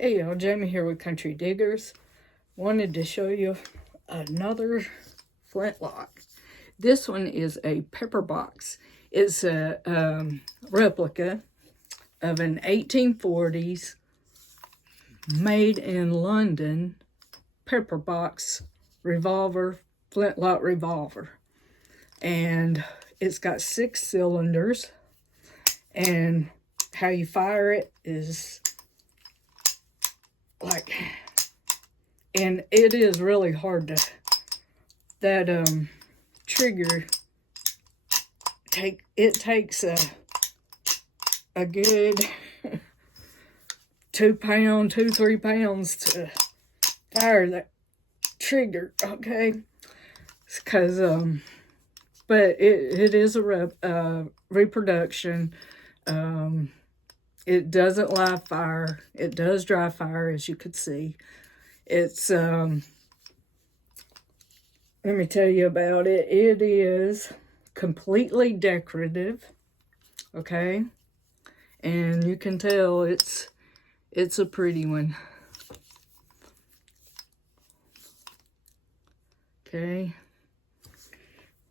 Hey y'all, Jamie here with Country Diggers. Wanted to show you another flintlock. This one is a Pepperbox. It's a replica of an 1840s made in London Pepperbox Revolver flintlock revolver. And it's got 6 cylinders, and how you fire it is like, and it is really hard to, that trigger takes a good 3 pounds to fire that trigger, okay? Because but it is a reproduction. It doesn't live fire. It does dry fire, as you could see. It's, let me tell you about it. It is completely decorative, okay? And you can tell it's a pretty one. Okay.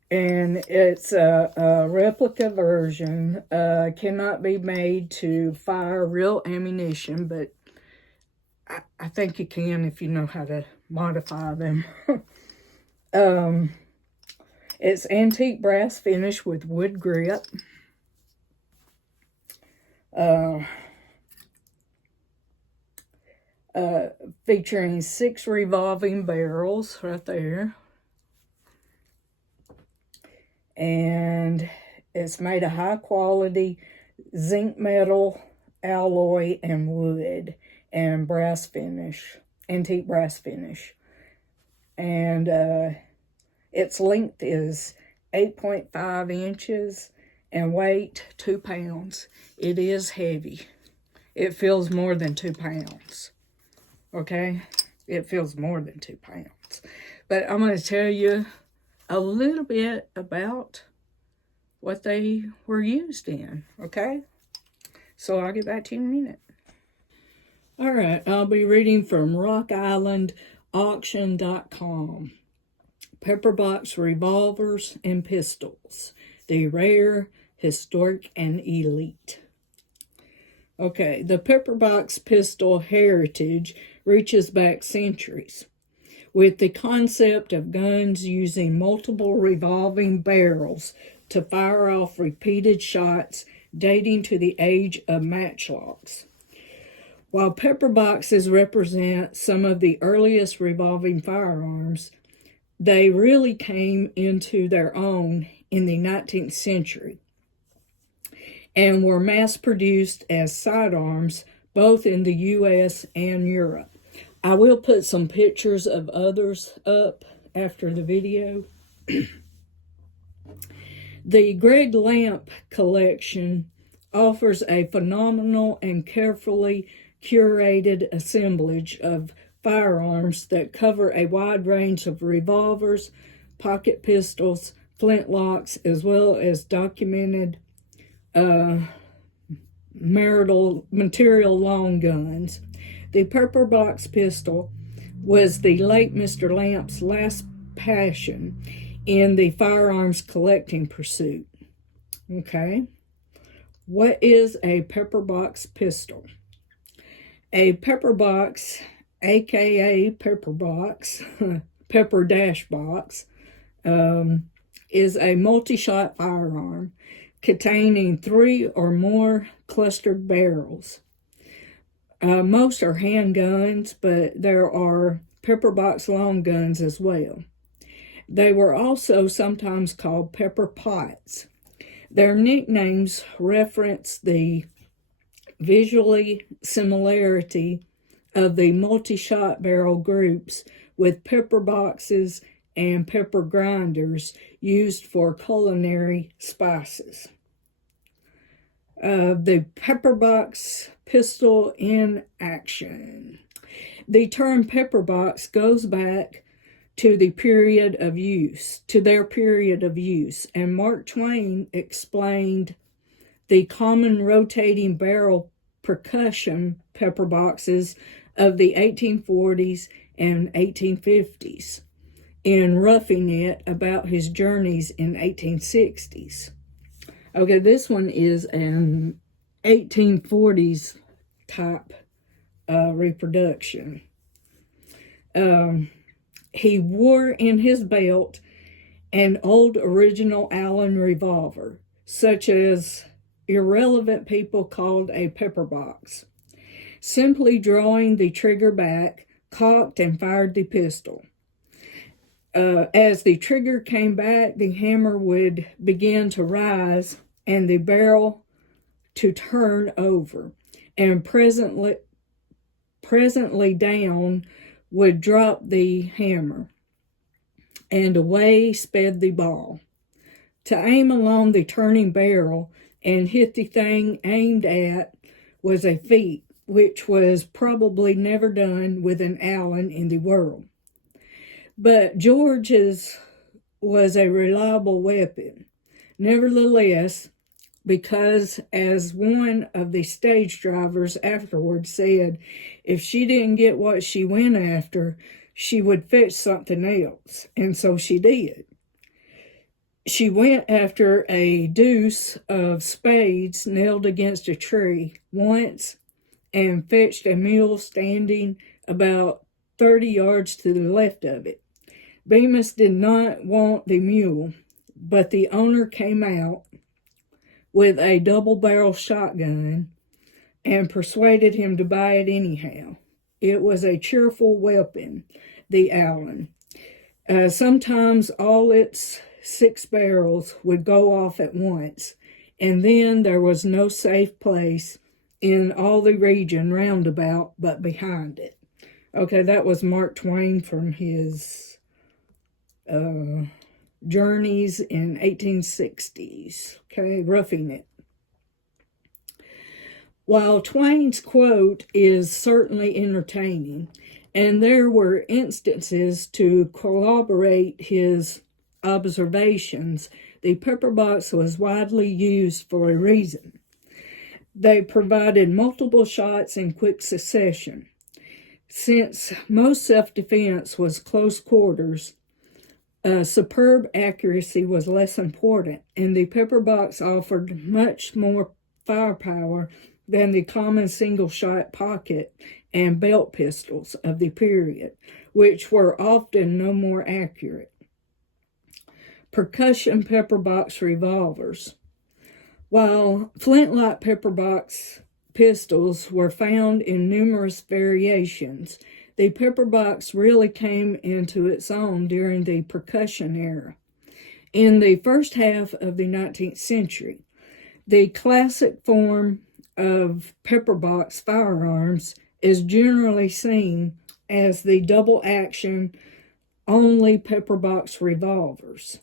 And it's a replica version. Cannot be made to fire real ammunition, but I think you can if you know how to modify them. It's antique brass finish with wood grip. Featuring 6 revolving barrels right there. And it's made of high quality zinc metal, alloy, and wood, and brass finish, antique brass finish. And its length is 8.5 inches and weight 2 pounds. It is heavy. It feels more than 2 pounds. Okay? It feels more than 2 pounds. But I'm going to tell you a little bit about what they were used in, okay? So I'll get back to you in a minute. All right, I'll be reading from rockislandauction.com. Pepperbox revolvers and pistols. The rare, historic, and elite. Okay, the Pepperbox pistol heritage reaches back centuries, with the concept of guns using multiple revolving barrels to fire off repeated shots dating to the age of matchlocks. While pepperboxes represent some of the earliest revolving firearms, they really came into their own in the 19th century and were mass-produced as sidearms both in the U.S. and Europe. I will put some pictures of others up after the video. The Greg Lamp collection offers a phenomenal and carefully curated assemblage of firearms that cover a wide range of revolvers, pocket pistols, flintlocks, as well as documented material long guns. The Pepperbox pistol was the late Mr. Lamp's last passion in the firearms collecting pursuit. Okay. What is a Pepperbox pistol? A Pepperbox, aka Pepperbox, Pepper Dash Box, is a multi-shot firearm containing 3 or more clustered barrels. Most are handguns, but there are Pepperbox long guns as well. They were also sometimes called pepper pots. Their nicknames reference the visually similarity of the multi-shot barrel groups with pepper boxes and pepper grinders used for culinary spices. The Pepperbox pistol in action. The term Pepperbox goes back to their period of use, and Mark Twain explained the common rotating barrel percussion pepper boxes of the 1840s and 1850s in Roughing It about his journeys in 1860s. Okay, this one is an 1840s type reproduction. He wore in his belt an old original Allen revolver, such as irrelevant people called a pepperbox. Simply drawing the trigger back, cocked and fired the pistol. As the trigger came back, the hammer would begin to rise and the barrel to turn over, and presently down would drop the hammer, and away sped the ball. To aim along the turning barrel and hit the thing aimed at was a feat which was probably never done with an Allen in the world. But George's was a reliable weapon. Nevertheless, because, as one of the stage drivers afterwards said, if she didn't get what she went after, she would fetch something else, and so she did. She went after a deuce of spades nailed against a tree once and fetched a mule standing about 30 yards to the left of it. Bemis did not want the mule, but the owner came out with a double-barrel shotgun and persuaded him to buy it anyhow. It was a cheerful weapon, the Allen. Sometimes all its 6 barrels would go off at once, and then there was no safe place in all the region round about but behind it. Okay, that was Mark Twain from his journeys in 1860s. Okay, Roughing It. While Twain's quote is certainly entertaining, and there were instances to corroborate his observations, the pepperbox was widely used for a reason. They provided multiple shots in quick succession. Since most self-defense was close quarters, superb accuracy was less important, and the pepperbox offered much more firepower than the common single-shot pocket and belt pistols of the period, which were often no more accurate. Percussion pepperbox revolvers. While flintlock pepperbox pistols were found in numerous variations, the pepperbox really came into its own during the percussion era. In the first half of the 19th century, the classic form of pepperbox firearms is generally seen as the double-action only pepperbox revolvers.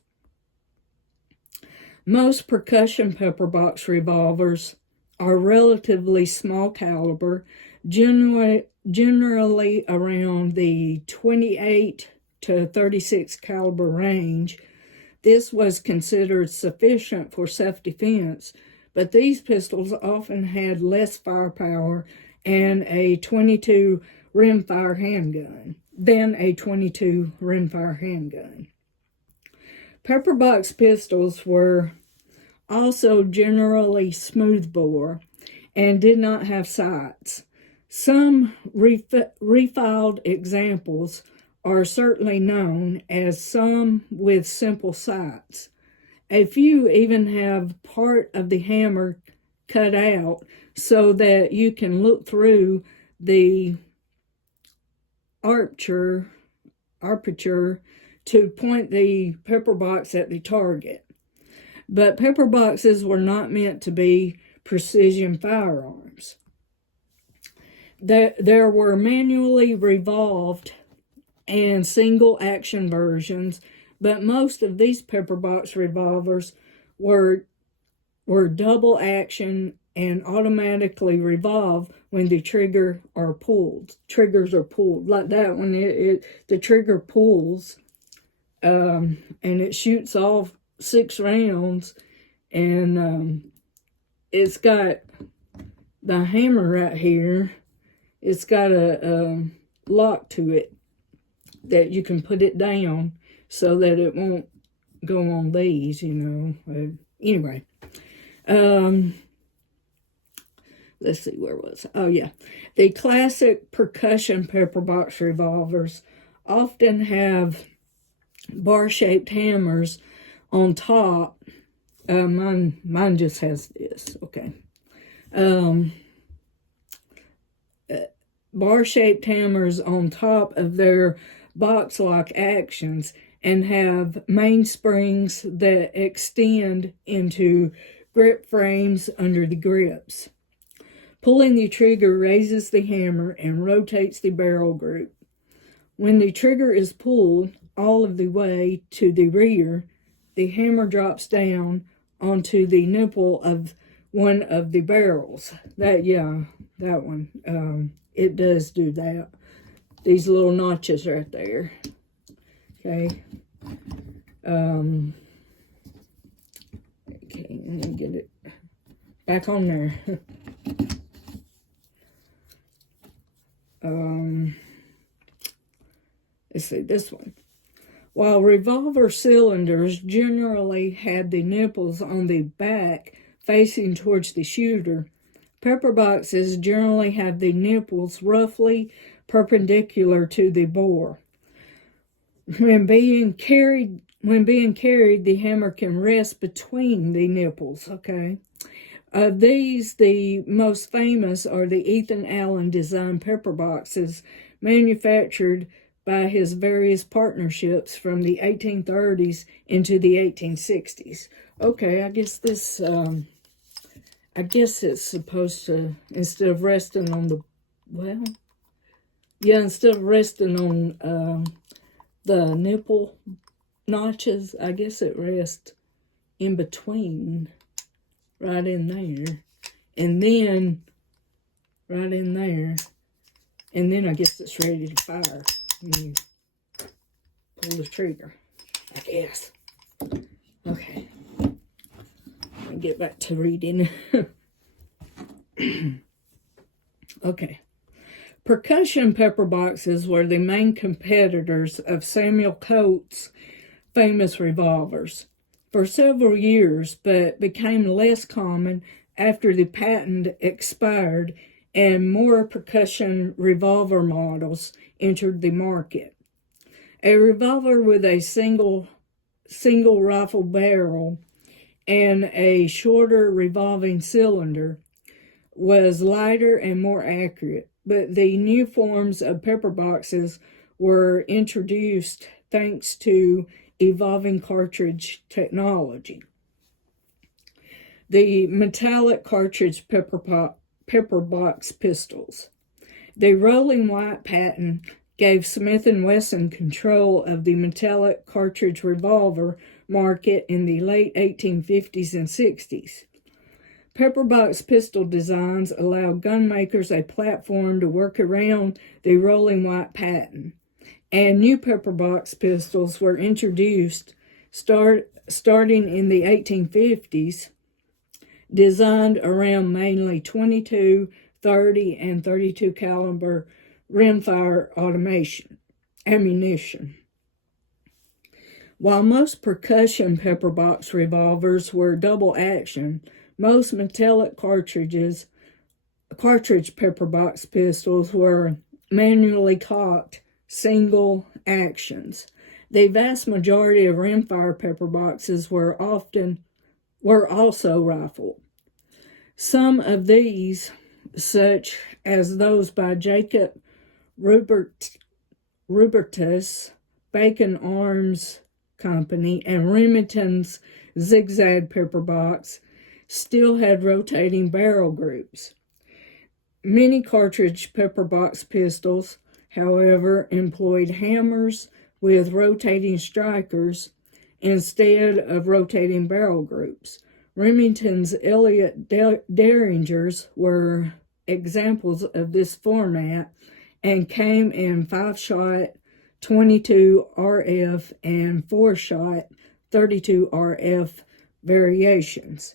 Most percussion pepperbox revolvers are relatively small caliber, generally around the 28 to 36 caliber range. This was considered sufficient for self-defense, but these pistols often had less firepower and a 22 rimfire handgun than a 22 rimfire handgun. Pepperbox pistols were also generally smoothbore and did not have sights. Some refiled examples are certainly known, as some with simple sights. A few even have part of the hammer cut out so that you can look through the aperture to point the pepperbox at the target. But pepperboxes were not meant to be precision firearms. There were manually revolved and single action versions, but most of these pepperbox revolvers were double action and automatically revolve when the triggers are pulled. Like that one, the trigger pulls, and it shoots off 6 rounds, and it's got the hammer right here, it's got a lock to it that you can put it down so that it won't go on these, you know. Anyway, let's see, where was I? Oh, yeah. The classic percussion pepperbox revolvers often have bar-shaped hammers on top. Mine just has this, okay. Bar-shaped hammers on top of their box-lock actions and have mainsprings that extend into grip frames under the grips. Pulling the trigger raises the hammer and rotates the barrel group. When the trigger is pulled all of the way to the rear, the hammer drops down onto the nipple of one of the barrels. That one. It does do that. These little notches right there. Okay. Okay, let me get it back on there. Let's see, this one. While revolver cylinders generally had the nipples on the back facing towards the shooter, pepperboxes generally have the nipples roughly perpendicular to the bore. When being carried, the hammer can rest between the nipples, okay? Of these, the most famous are the Ethan Allen designed pepperboxes manufactured by his various partnerships from the 1830s into the 1860s. Okay, I guess this, I guess it's supposed to, instead of resting on the, well, yeah, instead of resting on the nipple notches, I guess it rests in between, right in there, and then right in there, and then I guess it's ready to fire when you pull the trigger, I guess. Okay, I'll get back to reading. Okay. Percussion pepperboxes were the main competitors of Samuel Coates' famous revolvers for several years, but became less common after the patent expired and more percussion revolver models entered the market. A revolver with a single rifle barrel and a shorter revolving cylinder was lighter and more accurate, but the new forms of pepperboxes were introduced thanks to evolving cartridge technology. The metallic cartridge pepperbox pistols. The rolling white patent gave Smith & Wesson control of the metallic cartridge revolver market in the late 1850s and 60s. Pepperbox pistol designs allowed gunmakers a platform to work around the rolling white patent, and new pepperbox pistols were introduced starting in the 1850s, designed around mainly 22, 30, and 32 caliber rimfire ammunition. While most percussion pepperbox revolvers were double action, most metallic cartridge pepperbox pistols were manually cocked single actions. The vast majority of rimfire pepperboxes were also rifled. Some of these, such as those by Jacob Rupertus, Bacon Arms Company, and Remington's Zigzag pepperbox, still had rotating barrel groups. Many cartridge pepperbox pistols, however, employed hammers with rotating strikers instead of rotating barrel groups. Remington's Elliott Derringers were examples of this format and came in 5-shot 22 RF and 4-shot 32 RF variations.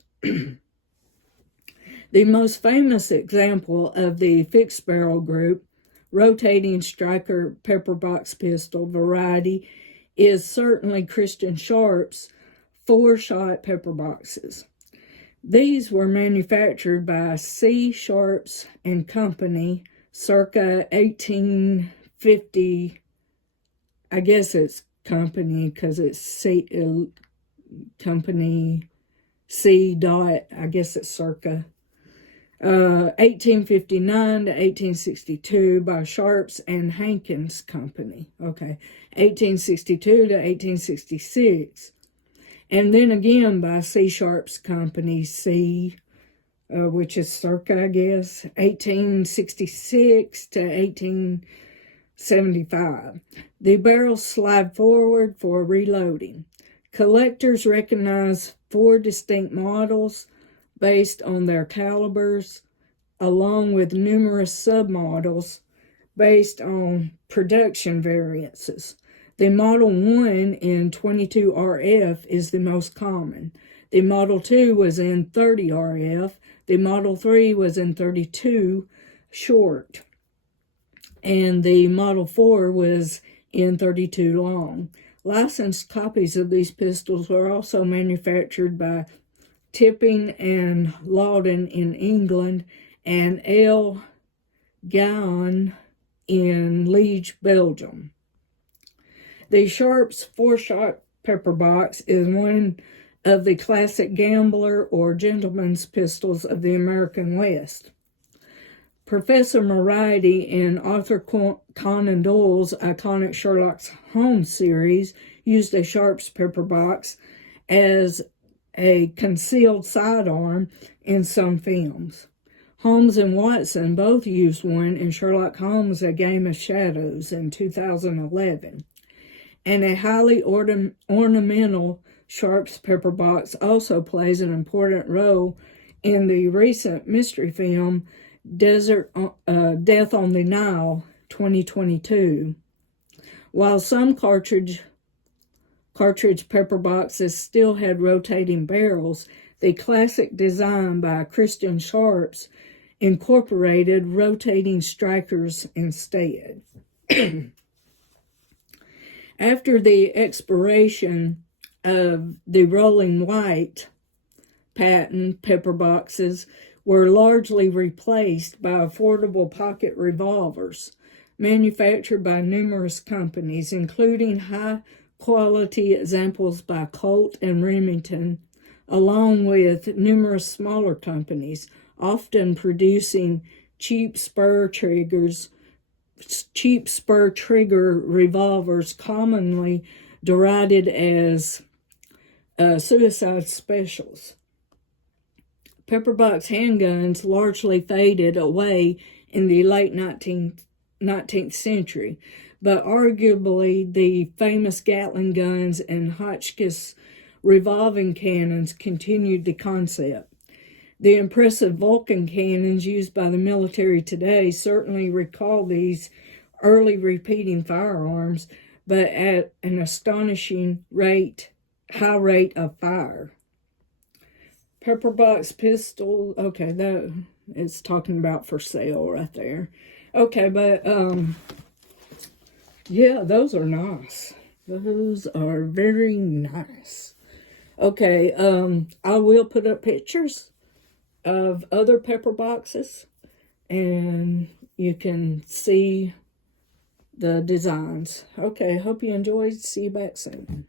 The most famous example of the fixed barrel group, rotating striker pepperbox pistol variety, is certainly Christian Sharp's 4-shot pepperboxes. These were manufactured by C. Sharps and Company circa 1850. I guess it's company because it's C, company C dot, I guess it's circa 1859 to 1862 by Sharps and Hankins Company. Okay, 1862 to 1866. And then again by C. Sharps Company, C, which is circa, I guess, 1866 to 1875. The barrels slide forward for reloading. Collectors recognize 4 distinct models based on their calibers, along with numerous submodels based on production variances. The Model 1 in 22 RF is the most common. The Model 2 was in 30 RF. The Model 3 was in 32 short. And the Model 4 was in 32 long. Licensed copies of these pistols were also manufactured by Tipping and Loudon in England and L. Guyon in Liege, Belgium. The Sharps 4-shot pepperbox is one of the classic gambler or gentleman's pistols of the American West. Professor Moriarty in Arthur Conan Doyle's iconic Sherlock Holmes series used a Sharps pepperbox as a concealed sidearm in some films. Holmes and Watson both used one in Sherlock Holmes: A Game of Shadows in 2011. And a highly ornamental Sharps pepperbox also plays an important role in the recent mystery film Death on the Nile 2022. While some cartridge pepperboxes still had rotating barrels, the classic design by Christian Sharps incorporated rotating strikers instead. After the expiration of the rolling white patent, pepperboxes were largely replaced by affordable pocket revolvers, manufactured by numerous companies, including high-quality examples by Colt and Remington, along with numerous smaller companies, often producing cheap spur trigger revolvers, commonly derided as suicide specials. Pepperbox handguns largely faded away in the late 19th century, but arguably the famous Gatling guns and Hotchkiss revolving cannons continued the concept. The impressive Vulcan cannons used by the military today certainly recall these early repeating firearms, but at an astonishing high rate of fire. Pepperbox pistol, okay, that is talking about for sale right there. Okay, but yeah, those are nice. Those are very nice. Okay, I will put up pictures of other pepper boxes, and you can see the designs. Okay, hope you enjoyed. See you back soon.